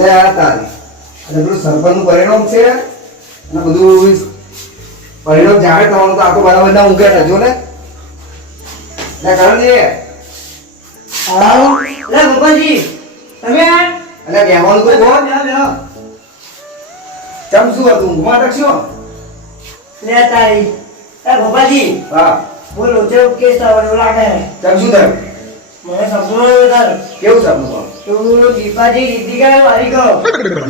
લે આ તારી અને પેલું સરપંચનું પરિણામ છે અને બધું પરિણામ જાહેર થવાનું તો આખો બરાબર ના ઊંઘે જો ને કરણજી લે ગોપાલજી તમે એટલે કહેવાનું તો કોણ ચમ શું હતું ઊંઘમાં ટકશો લે તારી એ ગોપાલજી હા બોલો જે કેસ થવાનો લાગે ચમ શું થયું મને સપનું આવ્યું તાર કેવું સપનું તું દીપાજી જીતી ગયા મારી ગયો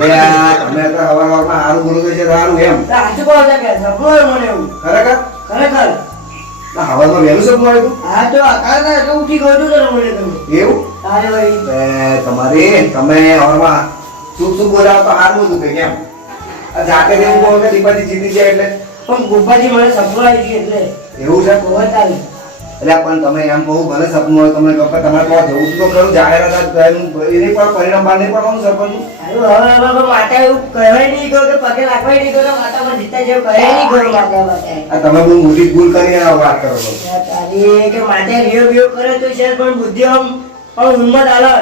લે આ તમે તો હવારમાં સારું બોલો તો છે સારું એમ સાચું કહો છો કે સપનું આવ્યું મને એવું ખરેખર ખરેખર ના હવારમાં વહેલું સપનું આવ્યું હા તો આકાશ તો ઉઠી ગયો તો મને તમે એવું તારે ભાઈ તમારે તમે હવારમાં શું શું બોલાવો તો સારું હતું કે કેમ આ જાતે એવું કહો કે દીપાજી જીતી જાય એટલે પણ ગોપાલજી મને સપનું આવી ગયું એટલે એવું છે ખબર તારી એટલે પણ તમે એમ કહું ભલે સપનું હોય તમને ગમે તમારે તો જવું તો ખરું જાહેરાત એની પણ પરિણામ બહાર નહીં પડવાનું સરપંચનું હવે માતા એવું કહેવાય નહીં ગયો કે પગે લાગવાય નહીં ગયો માતા પર જીતા જેવું કહેવાય નહીં ગયો માતા માટે આ તમે બહુ મોટી ભૂલ કરીને આ વાત કરો છો તારી કે માતે રિયો બિયો કરે તો છે પણ બુદ્ધિ આમ હિંમત આલે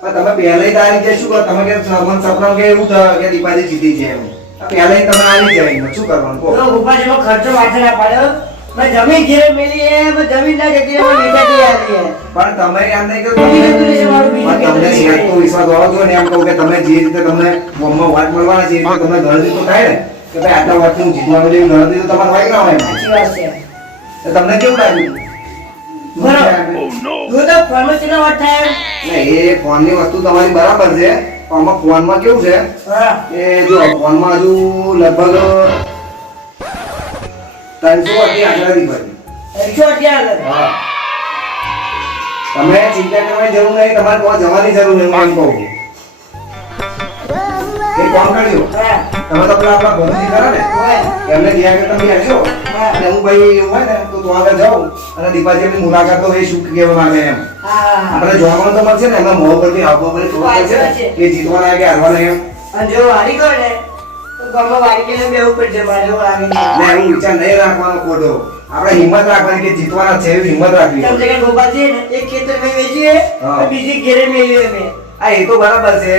પણ તમે પહેલે તારીખ કે શું કરો તમે કે સરપંચ સપના કે એવું થયું કે દીપાજી જીતી જાય એમ આ પહેલે તમે આવી જાય એમ શું કરવાનું કહો તો ગોપાલજીનો ખર્ચો માથે ના પાડ્યો મેં જમીન ઘેરે મેલી હે મેં જમીન ના જતી રહે વિચારતી આવી હે પણ તમે એમ નહીં કહ્યું બીજું તો છે મારું બીજું પણ તમને શેર તો વિશ્વાસ હોવો જોઈએ ને એમ કહું કે તમે જે રીતે તમને બોમ્બમાં વાત મળવાના છે એ રીતે તમને ગણતરી તો થાય ને કે ભાઈ આટલા વર્ષથી હું જીતવાનું જેવી ગણતરી તો તમારે હોય ના હોય સાચી વાત છે તો તમને કેવું લાગ્યું બરાબર તો ફોનમાં કેટલા વાત થાય ને એ ફોનની વસ્તુ તમારી બરાબર છે પણ આમાં ફોનમાં કેવું છે હા કે જો ફોનમાં હજુ લગભગ 300 વર્ષથી આગળની બની એકસો અગિયાર હા તમે ચિંતા કરવાની જરૂર નહીં તમારે કોઈ જવાની જરૂર નહીં હું એમ કહું એ કોણ કર્યું હા તમે તો પેલા આપણા ભરોસી ખરા ને હોય એમને ગયા કે તમે આવજો અને હું ભાઈ એવું હોય ને તો તું આગળ જાઉં અને દીપાજીની મુલાકાત તો એ શું કહેવા માંગે એમ હા આપણે જોવાનું તો મળશે ને એમના મોં પરથી આવવા પર ખબર પડશે કે જીતવાના કે હારવાના એમ અને જો હારી ગયો ને તો ગામમાં વારી ગયેલો બેવું પડશે મારે એવું આવી ને એવું વિચાર નહીં રાખવાનો ખોટો આપણે હિંમત રાખવાની કે જીતવાના છે એવી હિંમત રાખવી કેમ છે કે ગોપાલજી ને એક ખેતર મેં વેચીએ હા. અને બીજી ઘેરે મેળવીએ મેં આ એ તો બરાબર છે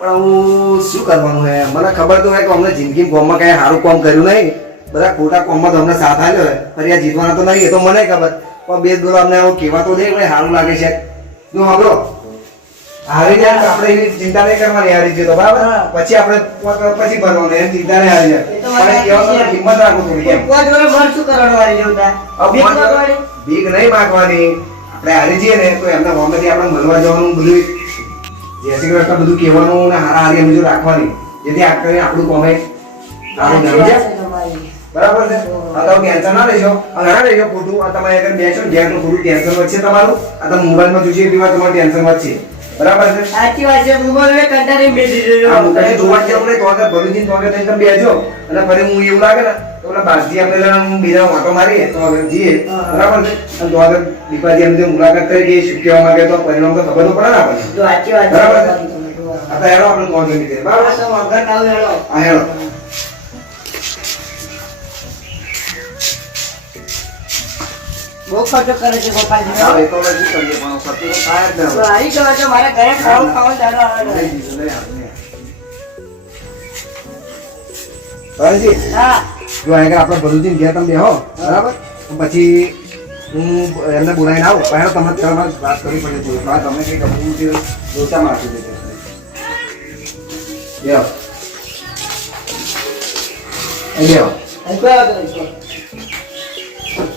પણ હું શું કરવાનું હે મને ખબર તો હોય કે અમને જિંદગી કોમમાં કઈ સારું કામ કર્યું નહીં બધા ખોટા કોમમાં તો અમને સાથ આપ્યો હોય ફરી આ જીતવાના તો નહીં એ તો મને ખબર પણ બે દોર અમને આવું કહેવા તો દે ભાઈ સારું લાગે છે જો સાંભળો હારી જાય તો આપણે એવી ચિંતા નહીં કરવાની હારી છે તો બરાબર હા. પછી આપણે પછી ભરવાનું એમ ચિંતા નહીં હારી જાય એ તો પણ એ કહેવા તો હિંમત રાખો થોડી એમ પાંચ વર્ષ મર શું કરવાનું વારી જવું ભીખ તા ભીખ નહીં માંગવાની આપણે હારી જઈએ ને તો એમના મોમેથી આપણે મળવા જવાનું બધું જય શ્રી કૃષ્ણ બધું કહેવાનું ને હારા હારી એમ જો રાખવાની જેથી આ કરીને આપણું કોમે સારું ગયું છે બરાબર છે આ તો ટેન્શન ના લેજો અને ના લેજો ખોટું આ તમે આગળ બેસો ને જ્યાં થોડું ટેન્શન વધશે તમારું આ તમે મોબાઈલમાં જોશો એટલી વાર તમારું ટેન્શન વધશે બરાબર છે સાચી વાત છે મોબાઈલ મેં કંટાળી બેસી આ રહ્યો મુકાજી જોવા જ આપણે તો આગળ ભલુજી તો આગળ તમે બેજો અને ફરી હું એવું લાગે ને તો ઓલા બાસજી આપણે હું બીજા વાટો મારીએ તો આગળ જઈએ બરાબર છે અને તો આગળ દીપાજી એમ જે મુલાકાત કરી કે શું કહેવા માંગે તો પરિણામ તો ખબર તો પડે ને આપણને તો સાચી વાત બરાબર છે છે આ તો હેરો આપણે તો આગળ નીકળીએ બરાબર આ તો વગર ના આવે હેડો. આ હેરો બહુ ખર્ચો કરે છે ગોપાલજી હા એ તો હવે શું કરીએ પણ ખર્ચો તો થાય જ ને તો હવે. આવી ગયો તો મારે ઘરે ખાવાનું ચાલો આવે લઈ જઈશું, લઈ આવીએ. ભરતજી, હા જો આગળ આપણે ભરૂચી ગયા તમે બેહો બરાબર પછી હું એમને બોલાવીને આવું પહેલા તમે તમારે વાત કરવી પડે છે બાદ તમે કંઈક અમુક જે લોચા મારતી દેજો બેહો એ બેહો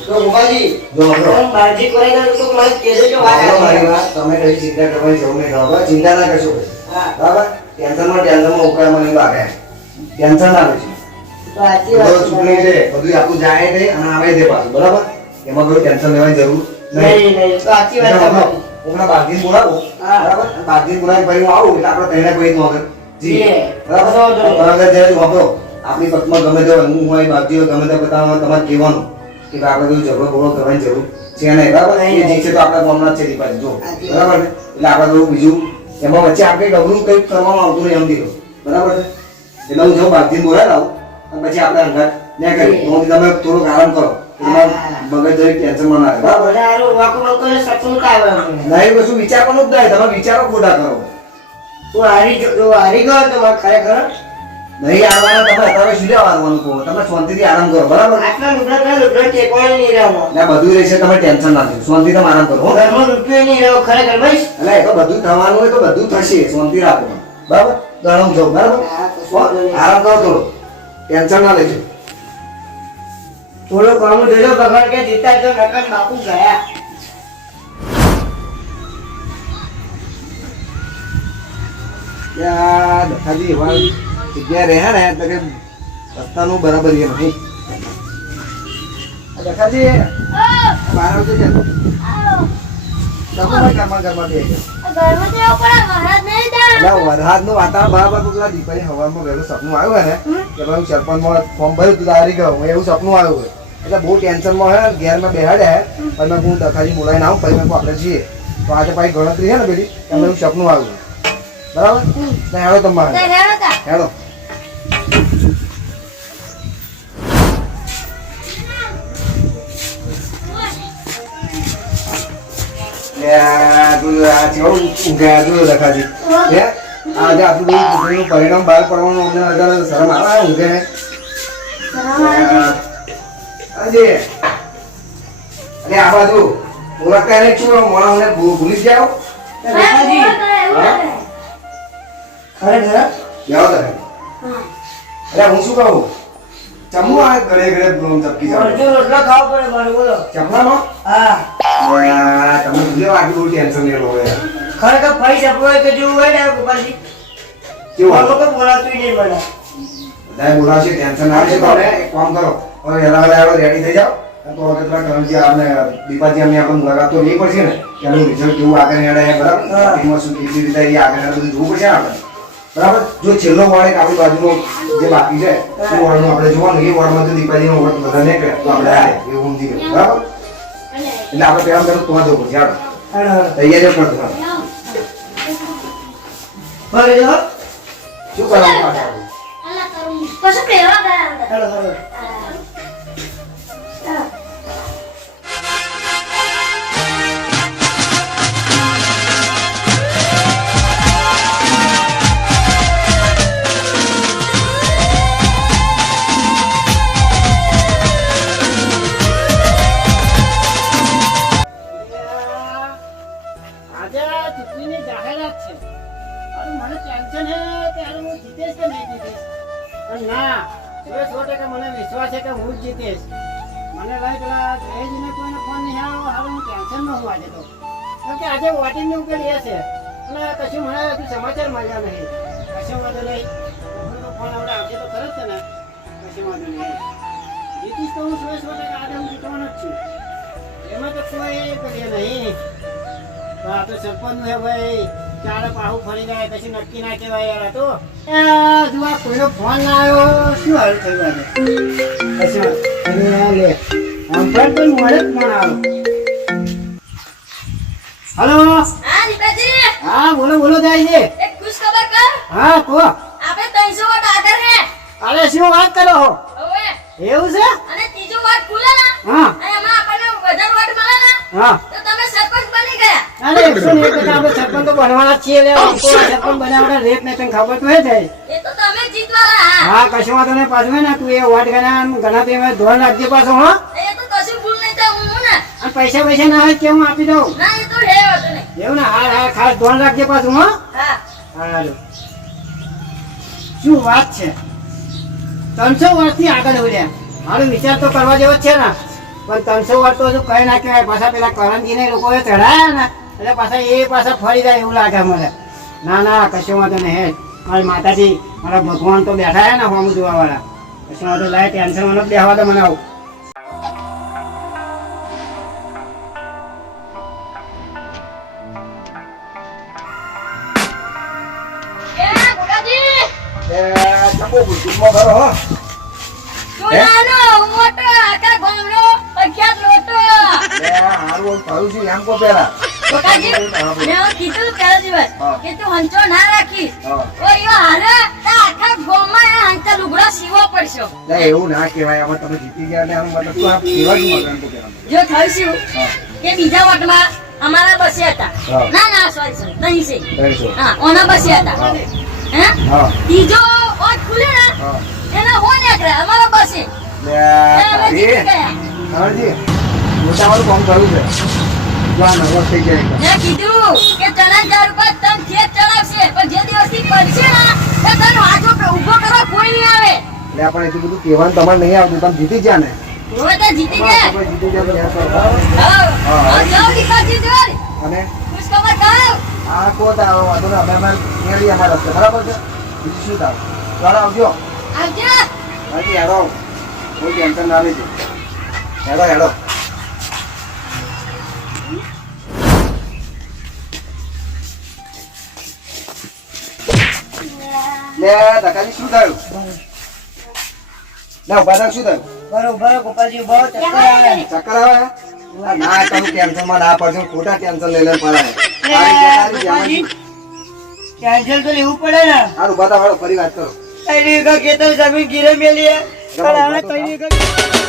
તો ગોપાલજી જો હમણાં હું બાજી કરાઈ દઉં તો મને કહેજો જો વાત સાંભળો મારી આવે. વાત, તમે કઈ ચિંતા કરવાની જરૂર નહીં બરાબર ચિંતા ના કરશો હા બરાબર ટેન્શનમાં ઉપાય મને લાગે ટેન્શન ના લેજો તો સાચી વાત બધું ચૂંટણી છે બધું આપણું જાય છે અને આવે છે પાછું બરાબર એમાં કોઈ ટેન્શન લેવાની જરૂર નહીં નહીં નહીં તો સાચી વાત તમારી. હું બાગજી બોલાવું હા. બરાબર બાગજી બોલાવી પછી હું આવું એટલે આપણે તૈયાર કરી દઉં આગળ જી જી. બરાબર બરાબર. આગળ જયારે વાપરો આપણી પક્ષમાં ગમે તે હોય, હું હોય બાગજી હોય ગમે તે બતાવવા તમારે કહેવાનું કે આપણે કોઈ ઝઘડો બગડો કરવાની જરૂર છે નહીં બરાબર એ જે છે તો આપણા ગામના જ છે દીપાજી જો સાચી વાત. બરાબર ને એટલે આપણે થોડું બીજું એમાં વચ્ચે આપણે ગભરું કંઈક કરવામાં આવતું નહીં એમ દીધો બરાબર છે એટલે હું જાઉં બાગજીને બોલાવી લાવું અને પછી આપણે અંગાત ન્યા કરીએ તો તમે થોડોક આરામ કરો તમારું મગજ જરી ટેન્શનમાં ના રહે બરાબર બધા હારું વાંકું વાંકું ને સપનું કાઢવાનું. નહીં કશું વિચારવાનું જ નહીં તમે વિચારો ખોટા કરો હું હારી ગયો તો મારે ખરેખર નહીં આવવાના તમે અત્યારે શું લેવા આવવાનું કહો તમે શાંતિથી આરામ કરો બરાબર આટલા લુગડા ટેકવાય નહીં રહ્યો ને બધું રહેશે તમે ટેન્શન ના લો શાંતિથી તમે આરામ કરો હો ઘરમાં રૂપિયો નહીં રહ્યો ખરેખર ભાઈ એટલે એ તો બધું થવાનું હોય તો બધું થશે શાંતિ રાખો બરાબર ગણમ જાઓ બરાબર હા, કશું હો? વાંધો નહીં. આરામ કરો થોડો ટેન્શન ના લેજો થોડો કામ જોજો ભગવાન કે જીતા તો નકર બાપુ ગયા ત્યાં દખાજી એવા જગ્યાએ રહ્યા ને એટલે કે રસ્તાનું બરાબર એ નહીં દખાજી બહાર આવજો છે વરસાદનું વાતાવરણ બરાબર પેલા દીપાની હવામાં વહેલું સપનું આવ્યું હોય ને કે ભાઈ હું સરપંચમાં ફોર્મ ભર્યું તું હારી ગયો હું એવું સપનું આવ્યું હોય એટલે બહુ ટેન્શનમાં હોય ઘેરમાં બેહાડ્યા પછી હું દખાજી બોલાવીને આવું પછી મેં આપણે જઈએ તો આજે પાછી ગણતરી છે ને પેલી એમને એવું સપનું આવ્યું બરાબર ને હેડો તમારે હેડો પરિણામ બહાર પડવાનું અમને વધારે શરમ આવે ઊંઘે અરે આ બાજુ ઓળખતા નહીં છું મોડા ભૂલી જ જાઓ ખરેખર જાઓ તમે અરે હું શું કહું ચમુ આ ઘરે ઘરે ચપકી જાવ અડધો રોટલો ખાવો પડે મારે બોલો ચપલાનો હા તમે ભૂલે આટલું બધું ટેન્શન નહીં લો ખરેખર ફરી શકવો હોય કે જેવું હોય ને ગોપાલજી કેવું મારો કોઈ બોલાતું નહીં મને બધા બોલાવશે ટેન્શન આવે છે તો હવે એક કામ કરો હવે વહેલા વહેલા રેડી થઈ જાઓ તો કેટલા કરણજી આપણે દીપાજી અમને આપણે મુલાકાત તો લેવી પડશે ને કે એનું રિઝલ્ટ કેવું આગળ હેડે બરાબર પાર્ટીમાં શું કેવી રીતે એ આગળ હેડે બધું જોવું પડશે ને આપણે બરાબર જો છેલ્લો વોર્ડ એક આપણી બાજુનો જે બાકી છે એ વોર્ડનું આપણે જોવાનું એ વોર્ડમાં જો દીપાજીનો વોર્ડ બધા નીકળે તો આપણે હારે એવું સમજી ગયું બરાબર એટલે આપણે પહેલા પહેલું તમારે જવું પડશે હાલો તૈયારી કરતો હાલો ભલે જો શું કરવાનું પાછળ હેડો હેડો આજે ચૂંટણીની જાહેરાત છે અને મને ટેન્શન છે કે હાલ હું જીતીશ કે નહીં જીતીશ પણ ના 100% મને વિશ્વાસ છે કે હું જ જીતીશ મને ભાઈ પેલા જયેશજીને કોઈને ફોન નહીં આવ્યો હવે હું ટેન્શનમાં હું આજે તો કેમ કે આજે વોટિંગની ઉકેલ એ છે અને કશું મને હજુ સમાચાર મળ્યા નહીં કશું વાંધો નહીં હું તો ફોન આપણે આવશે તો ખરો જ છે ને કશું વાંધો નહીં જીતીશ તો હું 100% આજે હું જીતવાનો જ છું એમાં તો કોઈ કરીએ નહીં આ તો સરપંચ હે ભાઈ ચારે પાહુ ફરી જાય પછી નક્કી ના કહેવાય યાર આ તો જો આ કોઈનો ફોન ના આવ્યો શું હાલ થયું આજે પછી અરે લે આમ પણ તો મળે જ ફોન આવ્યો હલો હા દીપાજી હા બોલો બોલો જાય છે એક ખુશ ખબર કર હા કો આપણે 300 વોટ આગળ હે અરે શું વાત કરો છો હવે એવું છે અને ત્રીજો વોટ ખુલે ને હા અને એમાં આપણને વધારે વોટ મળે ને હા તો તમે સરપંચ બની ગયા અરે 101% આપણે સરપંચ તો બનવાના જ છીએ લે સરપંચ બનાવવાના રેટ ને તને ખબર તો હે જાય એ તો તમે જ જીતવાના હા હા કશું વાંધો નહીં પાછું હે ને તું એ વોટ ગણા તે ધોરણ રાખજે પાછો હા એ તો કશું ભૂલ નહીં થાય હું ને અને પૈસા પૈસા ના હોય કે હું આપી દઉં ના એ તો હે હોતો નહીં એવું ને હા હા ખાસ ધોરણ રાખજે પાછું હા હા હાલો શું વાત છે 300 વર્ષથી આગળ વધ્યા મારો વિચાર તો કરવા જેવો જ છે ને પણ 300 વર્ષ તો હજુ કઈ ના કહેવાય પાછા પેલા કરણજીને લોકોએ ચઢાયા ને એટલે પાછા એ પાછા ફરી જાય એવું લાગે મને ના ના કશું વાંધો નહીં હે મારી માતાજી મારા ભગવાન તો બેઠા હે ને હોમ જોવા વાળા કશું વાંધો લાય ટેન્શન મને બેહવા દે મને આવું એ ગોગાજી ચંપો ગુસ્સામાં ભરો હો તું નાનો મોટો આખા ગામનો અખ્યાત લોટો હારું કરું છું એમ કો પેલા ગોગાજી મેં કીધું પહેલા દિવસ હા. કે તું હંચો ના રાખીશ હા. ઓ યો હારે તો આખા ગામમાં એ હંચા લુગડા સીવો પડશે એવું ના કહેવાય હવે તમે જીતી ગયા ને આમ મતલબ તો આ કેવા જ મગન તો કહેવાનું જો થઈશું હા કે બીજા વોટમાં અમારા બસે હતા. હા. ના ના સોરી નહીં છે. 300. હા ઓના બસે હતા. હે હા ત્રીજો ઓજ ખુલ્યો ને હા એના હો નીકળ્યા અમારા બસે. લે અમે જીતી ગયા. તારી મોટાવાળું કામ કરવું છે જો આ નર્વસ થઈ જાય એકદમ. મેં કીધું કે ચણા 4 રૂપિયા તમ ખેત ચડાવશે પણ જે દિવસથી પડશે ને એ તને હાથો ઊભો કરવા કોઈ નહીં આવે. એટલે આપણે એટલું બધું કહેવાનું તમારે નહીં આવતું તમે જીતી જ ગયા ને હવે તો જીતી ગયા. આપણે જીતી ગયા તો યાદ કરો. હા હા. જાઓ દીકરા જીતી અને ખુશખબર કહો. આ કોત આવો વાંધો ને અમે મેળવી અમારા રસ્તે બરાબર છે બીજું શું થાય ચાલો આવજો આવજો. બાકી હેડો કોઈ ટેન્શન ના લેજો હેડો હેડો લે ધકાજી શું થયું ના ઉભા થાવ શું થયું બરોબર ગોપાલજી બહુ ચક્કર આવે ચક્કર આવે આ ના તમે ટેન્શનમાં ના પડજો ખોટા ટેન્શન લઈ લે પડાય તારી ગોપાલજી જવાની ટેન્શન તો લેવું પડે ને હારું ઉભા થાવ ફરી વાત કરો તઈ ખેતર જમીન ગીરે મેલી પણ હવે તઈ